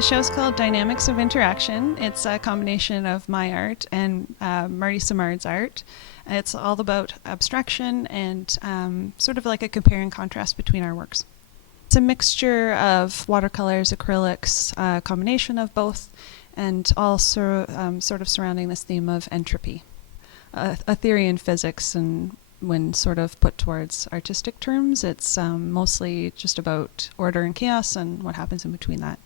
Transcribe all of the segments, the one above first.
The show's called Dynamics of Interaction. It's a combination of my art and Marty Simard's art. It's all about abstraction and sort of like a compare and contrast between our works. It's a mixture of watercolors, acrylics, a combination of both, and also sort of surrounding this theme of entropy, a theory in physics, and when sort of put towards artistic terms, it's mostly just about order and chaos and what happens in between that.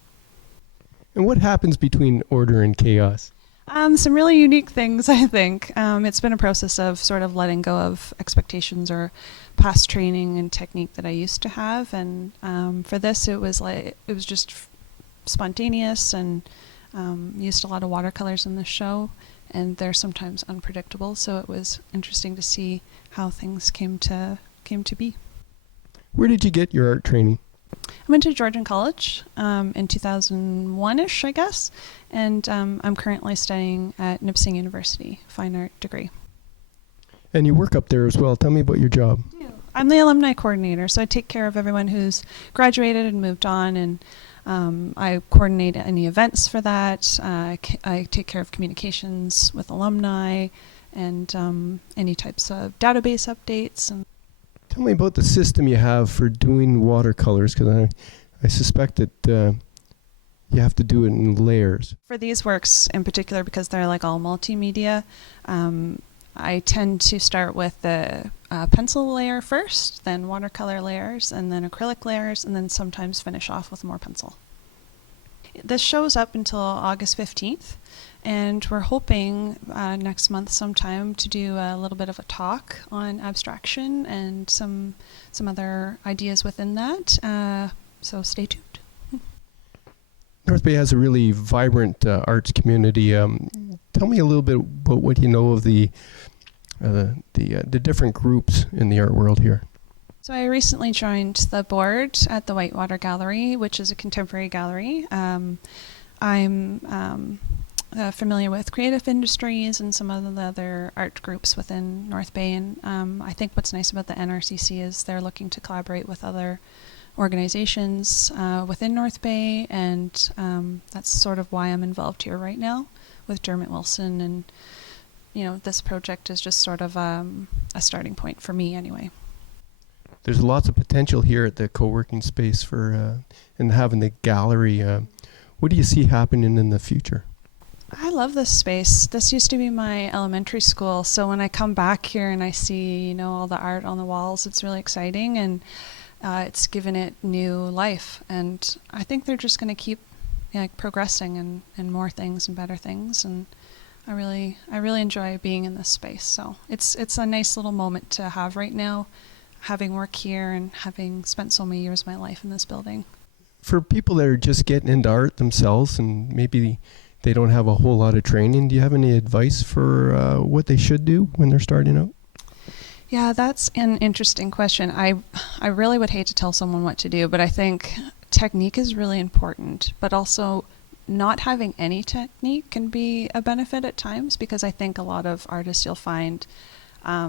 And what happens between order and chaos? Some really unique things, I think. It's been a process of sort of letting go of expectations or past training and technique that I used to have, and for this it was just spontaneous, and used a lot of watercolors in the show, and they're sometimes unpredictable, so it was interesting to see how things came to be. Where did you get your art training? I went to Georgian College in 2001-ish, I guess, and I'm currently studying at Nipissing University, fine art degree. And you work up there as well. Tell me about your job. I'm the alumni coordinator, so I take care of everyone who's graduated and moved on, and I coordinate any events for that. I take care of communications with alumni and any types of database updates. And tell me about the system you have for doing watercolors, because I suspect that you have to do it in layers. For these works in particular, because they're like all multimedia, I tend to start with the pencil layer first, then watercolor layers, and then acrylic layers, and then sometimes finish off with more pencil. This show's up until August 15th, and we're hoping next month sometime to do a little bit of a talk on abstraction and some other ideas within that, so stay tuned. North Bay has a really vibrant arts community. Tell me a little bit about what you know of the different groups in the art world here. So I recently joined the board at the Whitewater Gallery, which is a contemporary gallery. I'm familiar with creative industries and some of the other art groups within North Bay, and I think what's nice about the NRCC is they're looking to collaborate with other organizations within North Bay, and that's sort of why I'm involved here right now with Dermot Wilson, and this project is just sort of a starting point for me anyway. There's lots of potential here at the co-working space for and having the gallery. What do you see happening in the future? I love this space. This used to be my elementary school, so when I come back here and I see all the art on the walls, it's really exciting, and it's given it new life, and I think they're just going to keep progressing and more things and better things, and I really enjoy being in this space. So it's a nice little moment to have right now, having work here and having spent so many years of my life in this building. For people that are just getting into art themselves and maybe they don't have a whole lot of training, do you have any advice for what they should do when they're starting out? Yeah, that's an interesting question. I really would hate to tell someone what to do, but I think technique is really important, but also not having any technique can be a benefit at times, because I think a lot of artists you'll find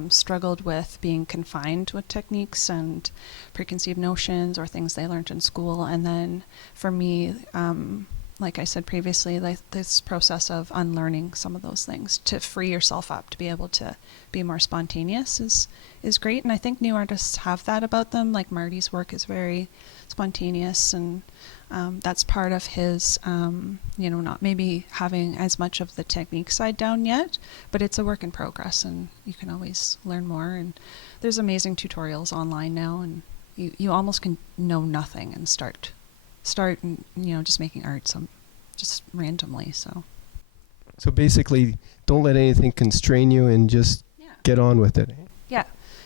struggled with being confined with techniques and preconceived notions or things they learned in school. And then for me, like I said previously, this process of unlearning some of those things to free yourself up to be able to be more spontaneous is great. And I think new artists have that about them. Like Marty's work is very spontaneous, and that's part of his, not maybe having as much of the technique side down yet, but it's a work in progress, and you can always learn more. And there's amazing tutorials online now, and you almost can know nothing and start just making art just randomly. So basically, don't let anything constrain you, and just get on with it. Yeah,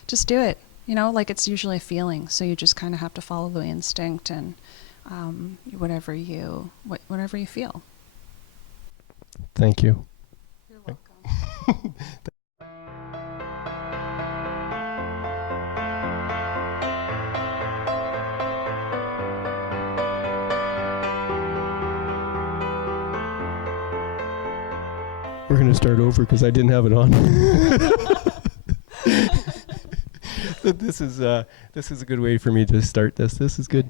just do it. It's usually a feeling, so you just kind of have to follow the instinct and whatever you feel. Thank you. You're welcome. We're going to start over because I didn't have it on. This is a good way for me to start this. This is good.